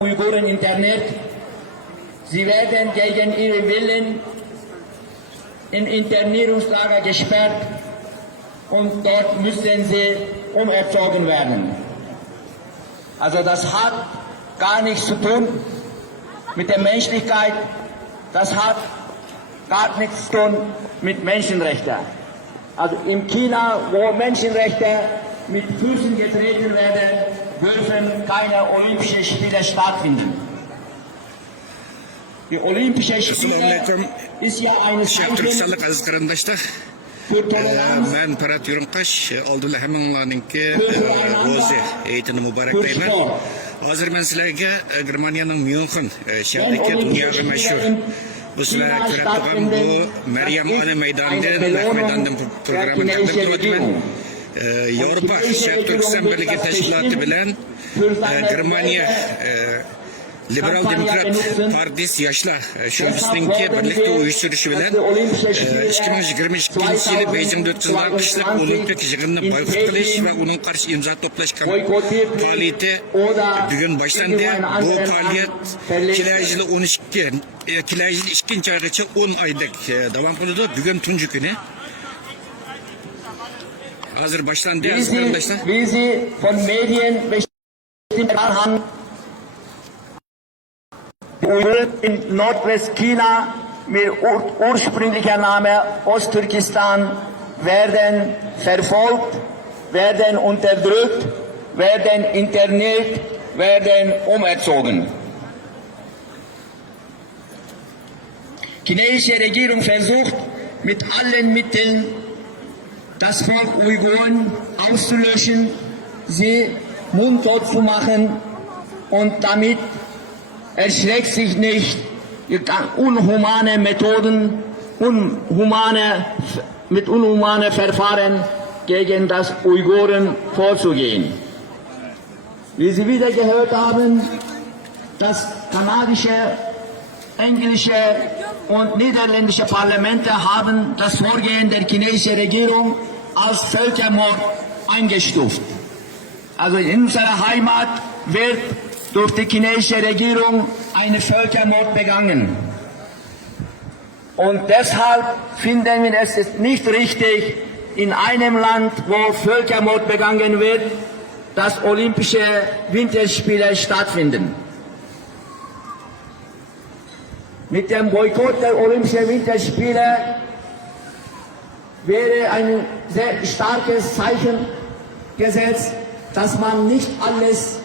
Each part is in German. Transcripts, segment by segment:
Uiguren Internet. Sie werden gegen ihren Willen in Internierungslager gesperrt und dort müssen sie umerzogen werden. Also das hat gar nichts zu tun mit der Menschlichkeit, das hat gar nichts zu tun mit Menschenrechten. Also in China, wo Menschenrechte mit Füßen getreten werden, dürfen keine Olympischen Spiele stattfinden. Die Olympischen Spiele ist ja eine Zeichen Ben Parat Yurunqash, Aldullah Hamanlarninki Rozi eğitini mübarek deyman. Hazır ben sizlerge Germaniyanın München şehrdeki dünyaga meşhur. Bu sizler görüp turgan bu Meryem Ali meydanından programını takdim etmen. Avrupa Şarkı Türkistan Birliği Teşkilatı bilen Germaniya Liberal Demokrat Partisi yaşlı şubesininki birlikte uyuşturucu bilen 2022 yılı Beijing'de ötküzülen kışlık olimpik yığınını boykot kılış ve onun karşı imza toplaş faaliyeti bugün başlandı. Bu faaliyet kilajlı 2. aygacha 10 aydak devam kıldı. Bugün tuncu günü. Hazır başlandı arkadaşlar. Wie Sie von Medien bestimmt haben, Uiguren in Nordwest China mit ursprünglicher Name Osttürkistan werden verfolgt, werden unterdrückt, werden interniert, werden umerzogen. Die chinesische Regierung versucht mit allen Mitteln das Volk Uiguren auszulöschen, sie mundtot zu machen und damit erschreckt sich nicht unhumane Methoden, mit unhumane Verfahren gegen das Uiguren vorzugehen. Wie Sie wieder gehört haben, das kanadische, englische und niederländische Parlamente haben das Vorgehen der chinesischen Regierung als Völkermord eingestuft. Also in unserer Heimat wird durch die chinesische Regierung eine Völkermord begangen. Und deshalb finden wir es nicht richtig, in einem Land, wo Völkermord begangen wird, dass Olympische Winterspiele stattfinden. Mit dem Boykott der Olympischen Winterspiele wäre ein sehr starkes Zeichen gesetzt, dass man nicht alles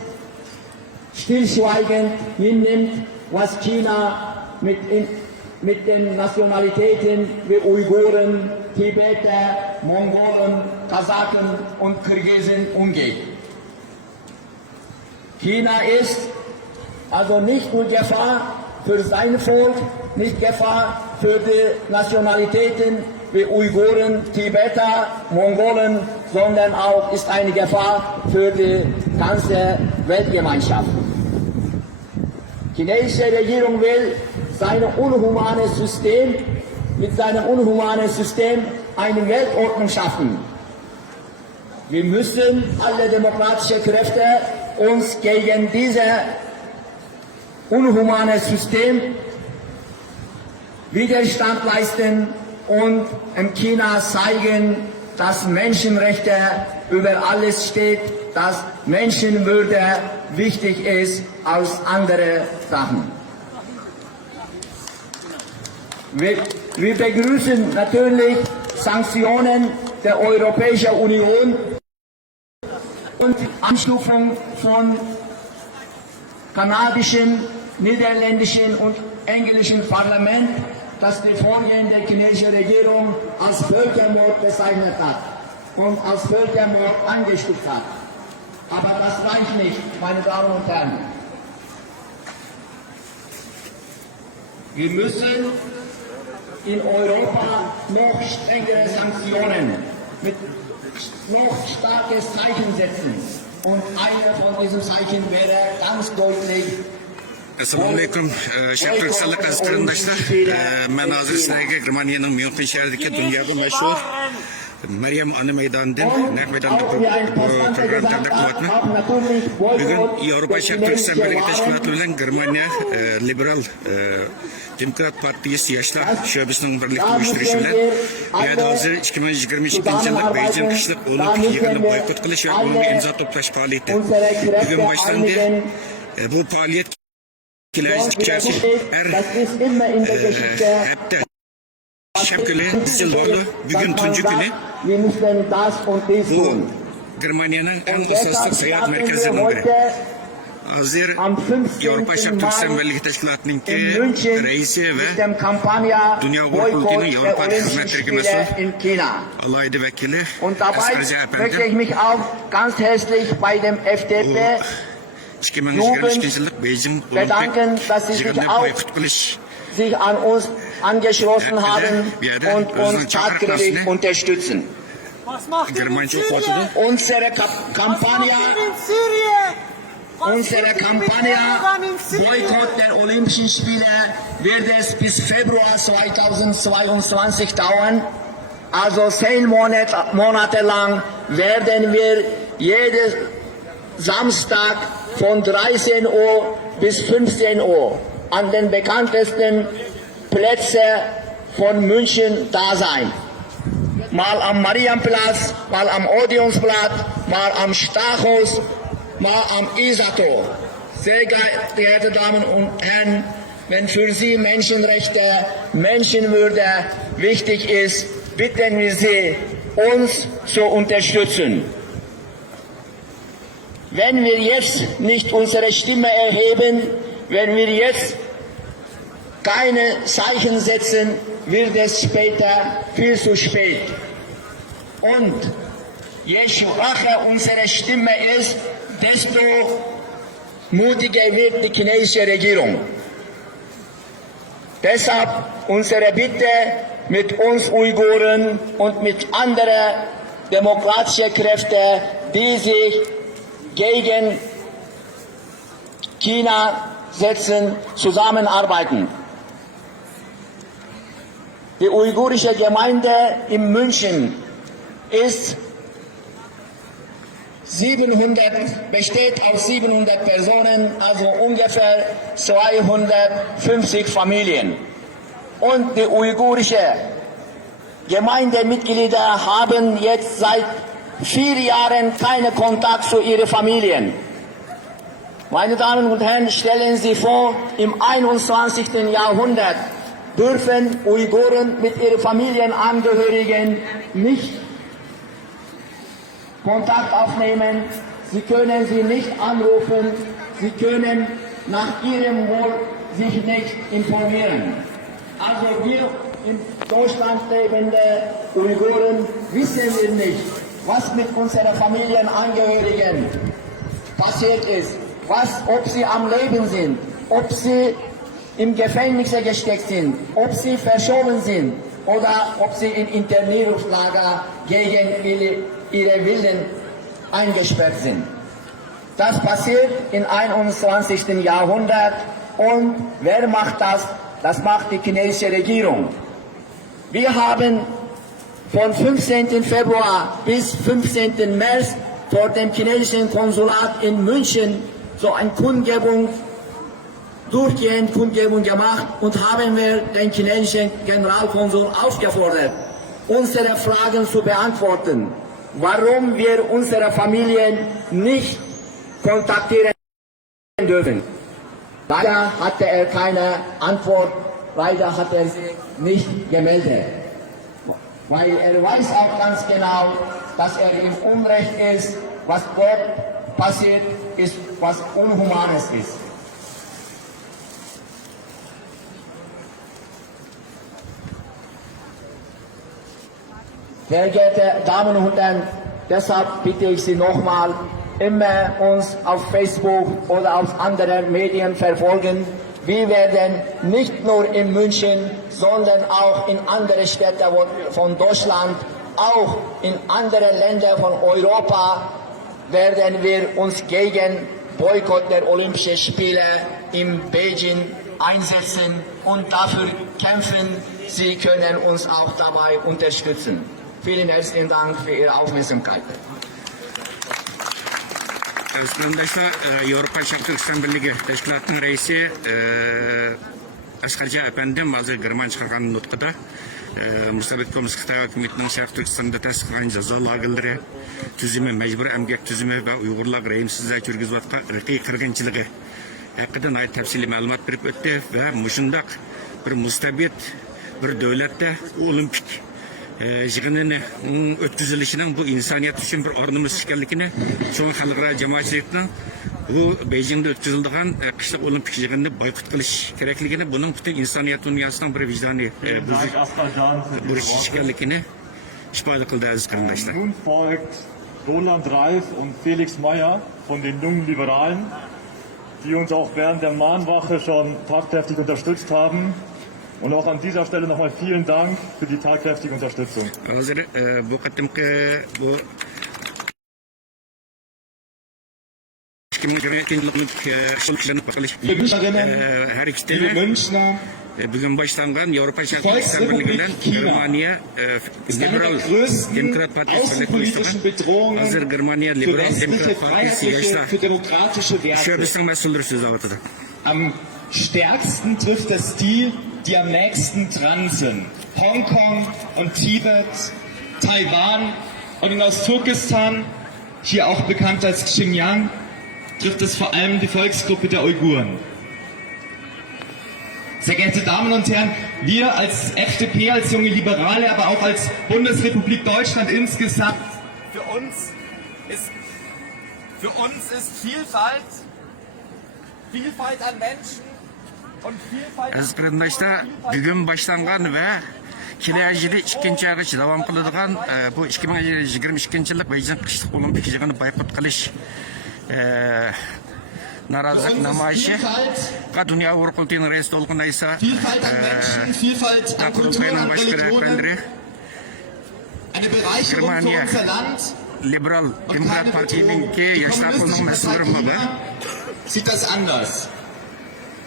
stillschweigend hinnimmt, was China mit den Nationalitäten wie Uiguren, Tibeter, Mongolen, Kasachen und Kirgisen umgeht. China ist also nicht nur Gefahr für sein Volk, nicht Gefahr für die Nationalitäten wie Uiguren, Tibeter, Mongolen, sondern auch ist eine Gefahr für die ganze Weltgemeinschaft. Die chinesische Regierung will mit seinem unhumanen System eine Weltordnung schaffen. Wir müssen alle demokratischen Kräfte uns gegen dieses unhumane System Widerstand leisten und in China zeigen, dass Menschenrechte über alles steht, dass Menschenwürde wichtig ist als andere Sachen. Wir begrüßen natürlich Sanktionen der Europäischen Union und die Anstufung von kanadischen, niederländischen und englischen Parlament, das die Vorgehen der chinesischen Regierung als Völkermord bezeichnet hat und als Völkermord eingestuft hat. Aber das reicht nicht, meine Damen und Herren. Wir müssen in Europa noch strengere Sanktionen mit noch starkes Zeichen setzen. Und einer von diesen Zeichen wäre ganz deutlich Assalamu alaikum. Şarkı Türkistan arkadaşlar. Ben hazır sizlerge Germaniyanın München şehrindeki dünyaga meşhur Meryem Anı Meydanı'ndan, Und Nek Meydanı'nda auch wie ein Postanter program gesagt tadaq hat, kılatını. auch natürlich Bugün Boykott Avrupa der Şarkı Türkistan chinesischen Birliği Teşkilatı Waren. bilen Germaniya Liberal Demokrat Partisi Yaşlar Şöbesi'nin birlikte uyuşturucu bilen bir de hazır 2022 yıllık Beijing kışlık Olimpik yığını boykot kılış ve onun bir imza toplaş faaliyeti. Bugün başlandı. Bu faaliyet kilerci içerisi hepte Şevkili yıl oldu. Bugün tuncu günü. Bu Germanya'nın en uluslararası seyahat merkezlerinden biri. Hazır Avrupa Şarkı Türkistan Birliği Teşkilatı'nın reisi ve Dünya Korkultu'nun Avrupa Hizmetleri Mesul alaydı vekili Und dabei Esmerce möchte ich Efendi. mich auch ganz herzlich bei dem FDP 2022 yıllık Beijing bedanken, Olimpik dass Sie sich yığında auch boykot kılış. sich an uns angeschlossen haben wir und uns tatkräftig unterstützen. Was macht ihr in Germanische Syrien? Orthodox. Unsere Was Kampagne, macht ihr in Syrien? Was unsere macht ihr mit Kampagne Erdogan in Syrien? Boykott der Olympischen Spiele wird es bis Februar 2022 dauern. Also 10 Monate lang werden wir jeden Samstag von 13 Uhr bis 15 Uhr an den bekanntesten Plätzen von München da sein. Mal am Marienplatz, mal am Odeonsplatz, mal am Stachus, mal am Isator. Sehr geehrte Damen und Herren, wenn für Sie Menschenrechte, Menschenwürde wichtig ist, bitten wir Sie, uns zu unterstützen. Wenn wir jetzt nicht unsere Stimme erheben, wenn wir jetzt keine Zeichen setzen, wird es später viel zu spät. Und je schwacher unsere Stimme ist, desto mutiger wird die chinesische Regierung. Deshalb unsere Bitte mit uns Uiguren und mit anderen demokratischen Kräften, die sich gegen China setzen, zusammenarbeiten. Die uigurische Gemeinde in München ist 700, besteht aus 700 Personen, also ungefähr 250 Familien. Und die uigurische Gemeindemitglieder haben jetzt seit 4 Jahren keinen Kontakt zu ihren Familien. Meine Damen und Herren, stellen Sie vor, im 21. Jahrhundert dürfen Uiguren mit ihren Familienangehörigen nicht Kontakt aufnehmen, sie können sie nicht anrufen, sie können nach ihrem Wohl sich nicht informieren. Also wir in Deutschland lebende Uiguren wissen wir nicht, was mit unseren Familienangehörigen passiert ist, ob sie am Leben sind, ob sie im Gefängnis gesteckt sind, ob sie verschoben sind oder ob sie in Internierungslager gegen ihre Willen eingesperrt sind. Das passiert im 21. Jahrhundert und wer macht das? Das macht die chinesische Regierung. Wir haben von 15. Februar bis 15. März vor dem chinesischen Konsulat in München so eine durchgehend Kundgebung gemacht und haben wir den chinesischen Generalkonsul aufgefordert, unsere Fragen zu beantworten, warum wir unsere Familien nicht kontaktieren dürfen. Leider hatte er keine Antwort, leider hat er sich nicht gemeldet. Weil er weiß auch ganz genau, dass er im Unrecht ist, was dort passiert ist, was Unhumanes ist. Sehr geehrte Damen und Herren, deshalb bitte ich Sie nochmal, immer uns auf Facebook oder auf anderen Medien verfolgen. Wir werden nicht nur in München, sondern auch in andere Städte von Deutschland, auch in andere Länder von Europa, werden wir uns gegen Boykott der Olympischen Spiele in Beijing einsetzen und dafür kämpfen. Sie können uns auch dabei unterstützen. Vielen herzlichen Dank für Ihre Aufmerksamkeit. Arkadaşlar Avrupa Şarkı Türkistan Birliği Teşkilatı'nın reisi Askarca Efendim hazır German çıkargan nutkuda Mustabit Komuz Kıtay Hükümeti'nin Şarkı Türkistan'da tasdiklanan ceza lagırları tüzümü, mecbur emgek tüzümü ve Uygurlar rejimsizliğe çürgüzvatka ırkı kırgınçılığı hakkında ait tefsili malumat verip öttü ve muşundak bir mustabit bir devlette olimpik jig'inini o'tkazilishinin bu insoniyat uchun bir o'rnimiz ekanligini cho'ng xalqaro jamoatchilikning bu Beijingda o'tkaziladigan qishliq olimpik jig'inni boykot qilish kerakligini, buning butun insoniyat dunyosining bir vijdoniy burishish ekanligini ifoda qildi aziz qarindoshlar. Nun folgt Roland Reif und Felix Meyer von den Jungen Liberalen, die uns auch während der Mahnwache schon tatkräftig unterstützt haben. Und auch an dieser Stelle nochmal vielen Dank für die tatkräftige Unterstützung. Hazır bu qatımki bu her iki Münchner, bugün başlangan Avrupa Şarkı Türkistan Volksrepublik Birliği'nden China Germania ist eine Liberal der größten Demokrat Partisi außenpolitischen Bedrohungen hazır Germania für Liberal westliche, Demokrat Partisi freiheitliche, yaşlar für demokratische Werte. Şöbüsün mesulleri söz altıda. Am stärksten trifft es die am nächsten dran sind. Hongkong und Tibet, Taiwan und in Osttürkestan, hier auch bekannt als Xinjiang, trifft es vor allem die Volksgruppe der Uiguren. Sehr geehrte Damen und Herren, wir als FDP, als junge Liberale, aber auch als Bundesrepublik Deutschland insgesamt, für uns ist Vielfalt an Menschen und Vielfalt Aziz qarindoshlar, bugun boshlangan va kelasi yili 2-oygacha davom qiladigan bu 2022-yillik Beijing qishliq olimpik jig'ini boykot qilish norozilik namoyishi Dünya Avrupa Kulturining raisi To'lqin Aysa Vielfalt an Menschen, Vielfalt an Kulturen, an Religionen, eine Bereicherung für Germania unser Land Liberal und keine Demokrat Bedrohung. Partining Die yaşlar kommunistische qo'lning Partei masulleri bor. China sieht das anders.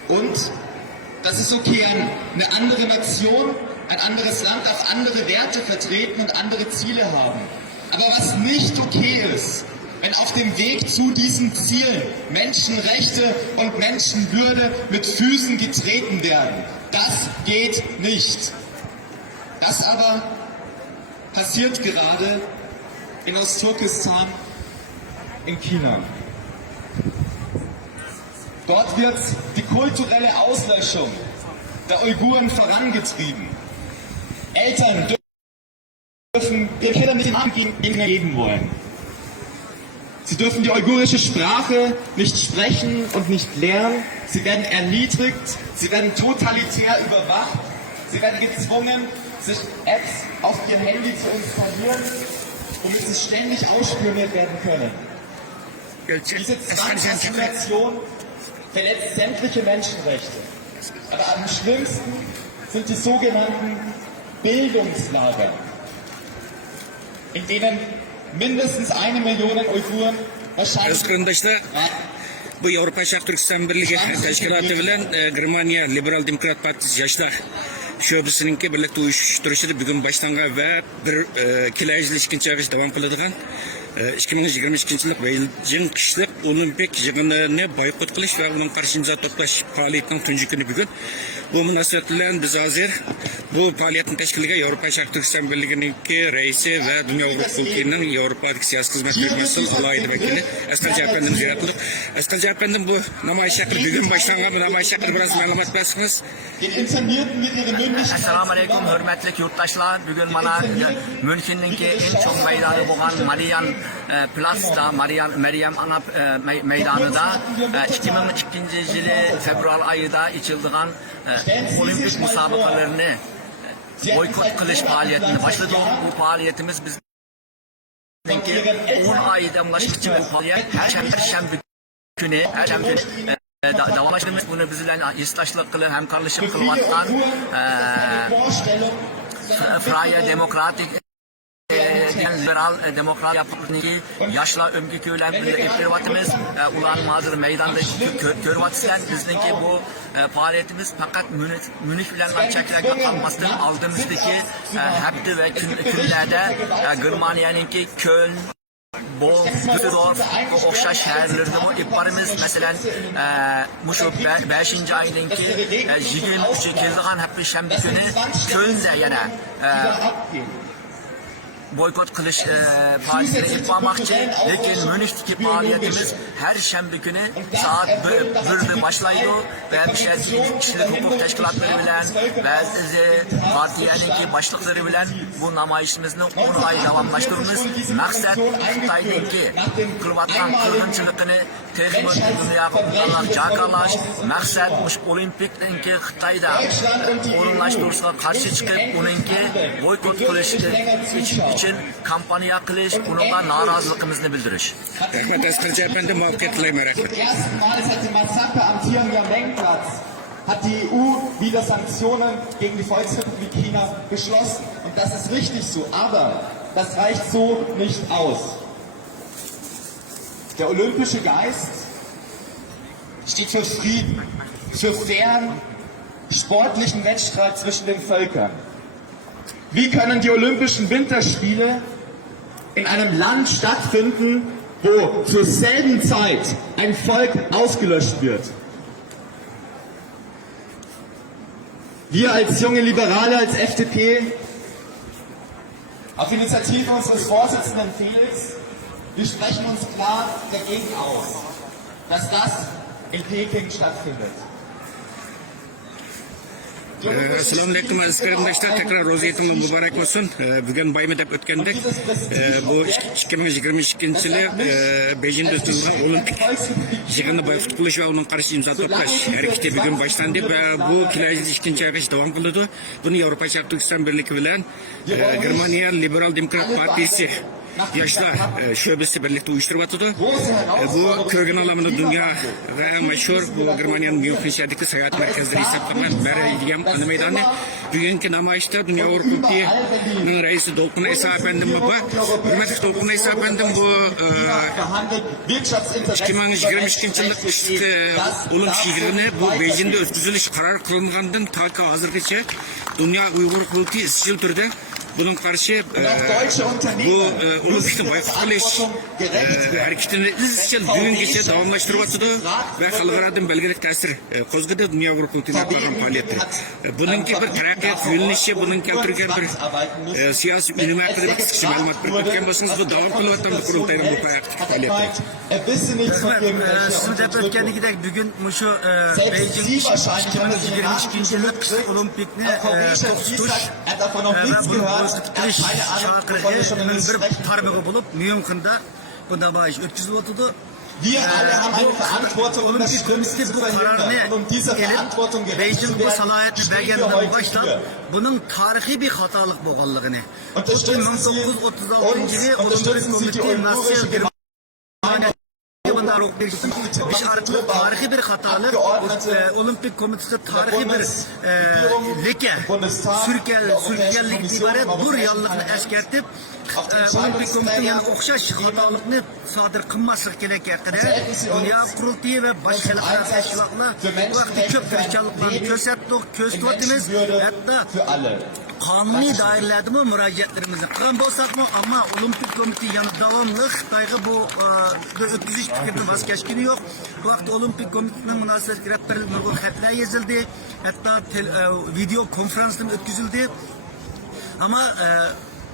Und das ist okay, eine andere Nation, ein anderes Land darf andere Werte vertreten und andere Ziele haben. Aber was nicht okay ist, wenn auf dem Weg zu diesen Zielen Menschenrechte und Menschenwürde mit Füßen getreten werden, das geht nicht. Das aber passiert gerade in Osttürkestan, in China. Dort wird die kulturelle Auslöschung der Uiguren vorangetrieben. Eltern dürfen ihren Kindern nicht den Namen geben wollen. Sie dürfen die uigurische Sprache nicht sprechen und nicht lernen. Sie werden erniedrigt, sie werden totalitär überwacht, sie werden gezwungen, sich Apps auf ihr Handy zu installieren, womit sie ständig ausspioniert werden können. Diese Zwangsassimilation verletzt sämtliche Menschenrechte. Aber am schlimmsten sind die sogenannten Bildungslager, in denen mindestens 1 Million Uiguren wahrscheinlich... Aziz qarindoshlar, bu Avrupa Şarkı Türkistan Birliği Teşkilatı bilen Germania Liberal Demokrat Partisi yaşlar şöbesininki birlikte uyuşturuşu bugün başlangan ve bir kelasi yil 2-oygacha davom qiladigan 2022-yillik Beijing qishliq olimpik jig'inini boykot qilish va uning qarshi imzo to'plash faoliyatining tunji kuni bugun. Bu munosabat bilan biz hozir bu faoliyatni tashkiliga Avrupa Şarkı Türkistan Birliği'ninki raisi ve Dünya Avrupa Kulturining Yevropadagi siyosiy xizmatlar mas'ul alohida vakili Asqarja Efendim ziyorat qildik. Asqarja Efendim bu namoyish haqida bugun boshlangan bu namoyish haqida biroz ma'lumot bersangiz. Den Internierten mit ihren Mündigkeiten... Assalamu alaikum hürmetli yurttaşlar. Bugün bana München'deki en çok meydanı olan Marian Platz'ta, Meryem Ana meydanında 2002 yılı fevral ayında içildiğin olimpik müsabakalarını boykot kılış faaliyetini başladı. Bu faaliyetimiz biz 10 aydan başlayıcı bir faaliyet. Her şembe günü, davamlaştığımız bunu bizlerle istaşlık kılıp hemkarlaşıp kılmaktan Freie Demokratik liberal demokrat yapıldığındaki yaşla ömgü ölen yapıyoruz. Ulan mazır meydanda görüyorsan bizimki bu faaliyetimiz fakat Münih bilen çekilerek kalmasından aldığımızdaki hepti ve günlerde Germaniyanınki Köln, bu Düsseldorf, bu okşaş şehirlerde bu iplarımız mesela şu 5. ayındaki 23 yıldan hep bir şembe günü Köln'de yine boykot kılış faaliyetleri yapmamakçı. Lakin Münih'teki faaliyetimiz her şembe günü saat 1'de başlaydı ve kişilik hukuk teşkilatları bilen bazı partiyeninki başlıkları bilen bu namayişimizni 10 ay davamlaştırmamız maksat Xitay'daki kılvattan kırgınçılıkını tehmin dünyaya kullanan cakalaş maksat olimpikdeki Xitay'da orunlaştırırsa karşı çıkıp onunki boykot kılış için kampanya kılış, bununla narazılığımızı bildiriş. Rahmet Askarcı Efendi muvaffakiyet dilerim. Zum ersten Mal seit dem Massaker am Tiananmen-Platz hat die EU wieder Sanktionen gegen die Volksrepublik China beschlossen. Und das ist richtig so. Aber das reicht so nicht aus. Der olympische Geist steht für Frieden, für fairen, sportlichen Wettstreit zwischen den Völkern. Wie können die Olympischen Winterspiele in einem Land stattfinden, wo zur selben Zeit ein Volk ausgelöscht wird? Wir als junge Liberale, als FDP, auf Initiative unseres Vorsitzenden Felix, wir sprechen uns klar dagegen aus, dass das in Peking stattfindet. Assalamu alaikum aziz qarindoshlar, tekrar ro'za hayitimiz muborak bo'lsin. Bugun bayram deb o'tgandik. Bu 2022-yili Bejingda o'tkazilgan olimpik yig'inni boykot qilish va uning qarshi imzo to'plash harakati bugun boshlandi va bu kelajak 2-oygacha davom qiladi. Buni Yevropa Sharq Turkiston birligi bilan Germaniya Liberal Demokrat partiyasi yoshlar sho'basi birlikda uyushtiryapti. Bu ko'rgan olamini dunyoga mashhur bu Germaniyaning Myunxen shahridagi sayohat markazida hisoblangan Berlin ana maydoni bugungi namoyishda Dunyo Urquqining raisi Dolqin Iso efendim bu hurmatli Dolqin Iso efendim bu 2022-yillik qishki olimpik yig'ini bu Bejingda o'tkazilish qaror qilingandan toki hozirgacha Dunyo Uyg'ur huquqiy izchil turda bunun karşı bu olimpikni boykot qilish hareketini izchil bugungacha davomlashtiryapti va xalqaro belgilik ta'sir qo'zg'adi Dunyo huquqining qilgan faoliyati. Buningki bir taraqqiyot yo'linishi, buning keltirgan bir siyosiy unum haqida bir qisqacha ma'lumot berib o'tgan bo'lsangiz, bu davom qilayotgan bu qurultayning bu faoliyati. Siz deb o'tgandagidek bugun shu Beijing 2022-yillik olimpikni to'xtatish va buni boykot qilish chaqirig'ining bir tarmog'i bo'lib Myunxenda bu namoyish o'tkazilyapti. Wir alle haben eine Verantwortung, um das Schlimmste zu verhindern. Und um dieser Verantwortung gerecht zu werden, stehen wir heute hier. Bunun tarihi bir hatalık bo'lganligini. Unterstützen Sie uns, unterstützen Sie die uigurische Gemeinde. Tarihi bir hatalık, Olimpik Komitesi tarihi bir leke, sürkellik ibaret bu reallıkını eskertip Olimpik Komitesi'nin okşaş hatalıkını sadır kılmaslık gerek haqida Dünya Kurultayı ve başka xalqaro tashkilotlar bu vaqtda ko'p tirishchiliklarni ko'rsatdik, hatta qonuniy doiralarda murojaatlarimizni qilgan bo'lsakmi, ammo Olimpik Komiteti yana davomli Xitoyga bu o'tkazish fikridan voz kechgani yo'q. Bu vaqtda Olimpik Komitetining munosabat rahbarlariga nurg'un xatlar yozildi, hatto video konferanslar o'tkazildi. Ama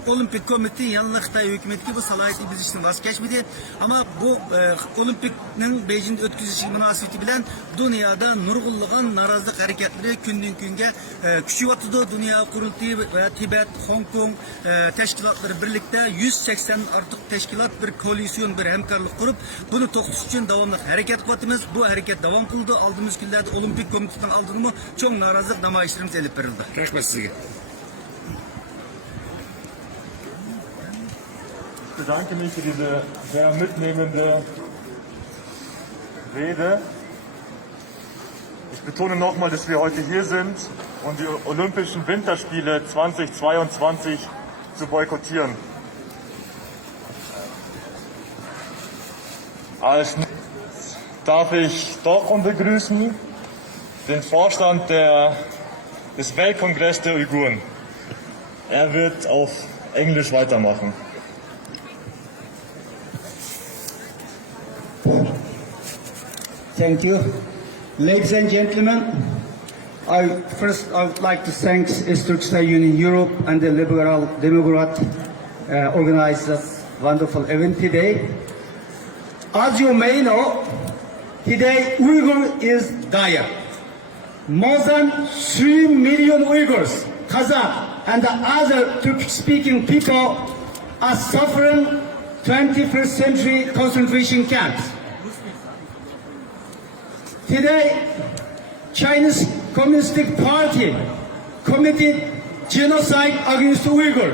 Olimpik Komiteti yanında Xitay hükümeti bu salayeti biz için vazgeçmedi. Ama bu Olimpik'nin Beijing'de ötküzüşü münasebeti bilen dünyada nurgulluğun narazılık hareketleri günden günge küçüvatıdı. Dünya Kurultayı ve Tibet, Hong Kong teşkilatları birlikte 180 artık teşkilat bir koalisyon, bir hemkarlık kurup bunu toxtuş için devamlı hareket kıvatımız. Bu hareket devam kıldı. Aldığımız günlerde Olimpik Komitesi'nden aldığımı çok narazılık namayişlerimiz elip verildi. Rahmet size. Ich bedanke mich für diese sehr mitnehmende Rede. Ich betone nochmal, dass wir heute hier sind, um die Olympischen Winterspiele 2022 zu boykottieren. Als nächstes darf ich Dortmund begrüßen, den Vorstand des Weltkongress der Uiguren. Er wird auf Englisch weitermachen. Thank you. Ladies and gentlemen, I would like to thank East Turkestan Union Europe and the Liberal Democrat organized this wonderful event today. As you may know, today Uyghur is dying. More than 3 million Uyghurs, Kazakh and other Turkish-speaking people are suffering 21st century concentration camps. Today, Chinese Communist Party committed genocide against Uyghur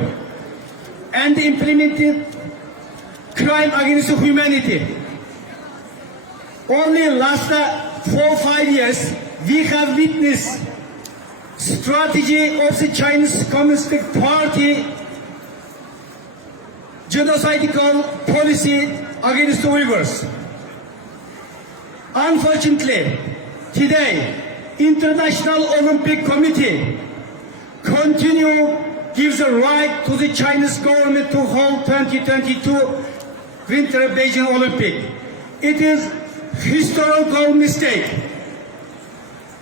and implemented crime against humanity. Only last 4 or 5 years, we have witnessed strategy of the Chinese Communist Party genocidal policy against Uyghurs. Unfortunately, today, International Olympic Committee gives a right to the Chinese government to hold 2022 Winter Beijing Olympic. It is historical mistake.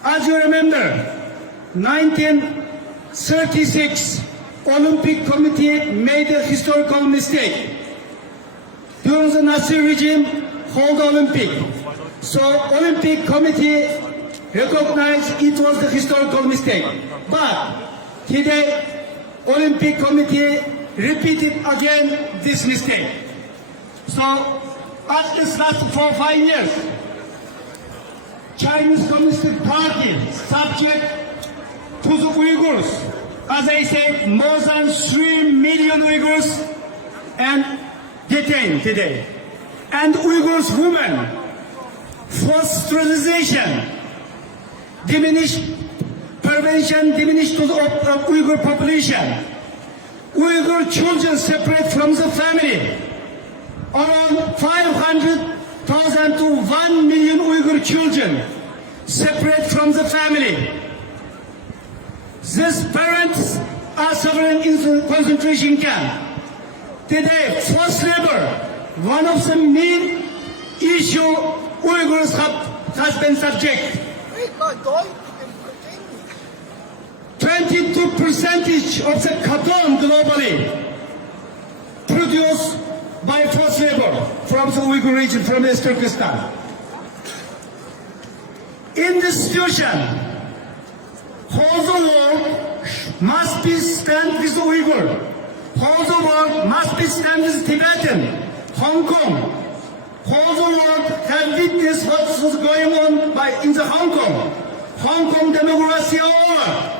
As you remember, 1936 Olympic Committee made a historical mistake. During the Nazi regime, hold Olympic. So Olympic Committee recognized it was the historical mistake. But today, Olympic Committee repeated again this mistake. So at this last 4 or 5 years, Chinese Communist Party subject to the Uyghurs, as I said, more than 3 million Uyghurs and detained today. And Uyghurs women, forced sterilization, diminished to the Uyghur population. Uyghur children separate from the family. Around 500,000 to 1 million Uyghur children separate from the family. These parents are suffering in the concentration camp. Today, forced labor, one of the main issues Uyghurs has been subject. 22% of the cotton globally produced by forced labor from the Uyghur region, from East Turkestan. In this situation, whole the world must be stand with the Uyghur. Whole the world must be stand with Tibetan, Hong Kong. Whole the world have witnessed what was going on in the Hong Kong. Hong Kong democracy over.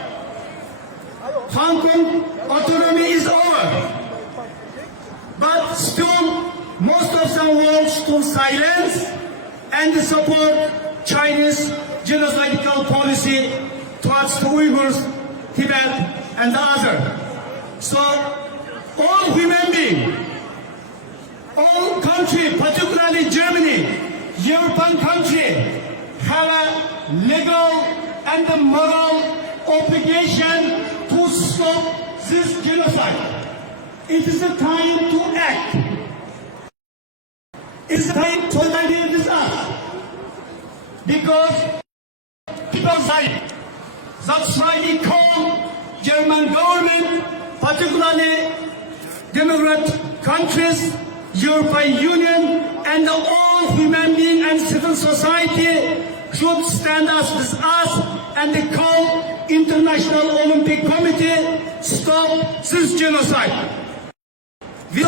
Hong Kong autonomy is over. But still, most of the world still silence and support Chinese genocidal policy towards the Uyghurs, Tibet, and the other. So, all human beings, all countries, particularly Germany, European country, have a legal and a moral obligation to stop this genocide. It is the time to act. It is the time to identify with us. Because people die. That's why we call German government, particularly Democrat countries, European Union, and all human beings and civil society should stand up with us and call International Olympic Committee stop this genocide. We